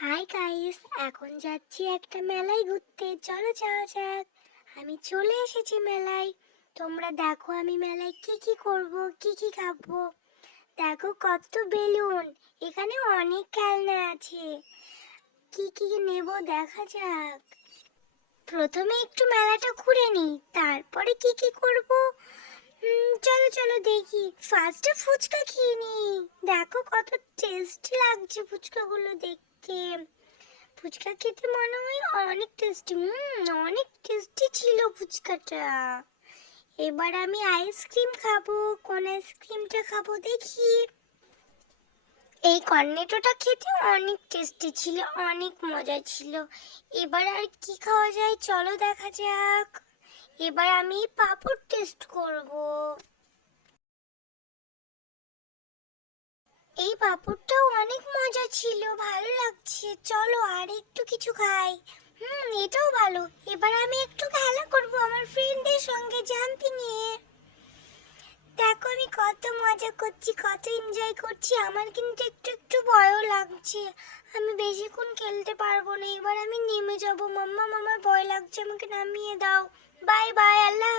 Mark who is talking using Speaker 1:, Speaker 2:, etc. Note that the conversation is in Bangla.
Speaker 1: হাই গাইস এখন যাচ্ছি একটা মেলায় ঘুরতে। চলো যাওয়া যাক। আমি চলে এসেছি মেলায়। তোমরা দেখো আমি মেলায় কি কি করব, কি কি খাব। দেখো কত বেলুন। এখানে অনেক খেলনা আছে। কি কি নেব দেখা যাক। প্রথমে একটু মেলাটা ঘুরে নিই। তারপরে কি কি করব? চলো দেখি। ফার্স্টে ফুচকা খেয়ে নিই। দেখো কত টেস্টি লাগছে ফুচকাগুলো দেখতে। ফুচকা খেতে মনে হয় অনেক টেস্টি অনেক টেস্টি ছিল ফুচকাটা। এবার আমি আইসক্রিম খাব। কোন আইসক্রিমটা খাব দেখি। এই কর্নেটোটা খেতে অনেক টেস্টি ছিল, অনেক মজা ছিল। এবার আর কি খাওয়া যায়? চলো দেখা যাক। এবার আমি পাপড় টেস্ট করব। এই পাপড়টাও অনেক মজা ছিল, ভালো লাগছে। চলো আর একটু কিছু খাই। হুম, এটাও ভালো। এবার আমি একটু খেলা করব আমার ফ্রেন্ডদের সঙ্গে জাম্পিং এ দেখো আমি কত মজা করছি, কত এনজয় করছি। আমার কিন্তু একটু একটু ভয়ও লাগছে। আমি বেশিক্ষণ খেলতে পারব না। এবার আমি নেমে যাব। মাম্মা আমার ভয় লাগছে। আমাকে নামিয়ে দাও। বাই বাই, আল্লাহ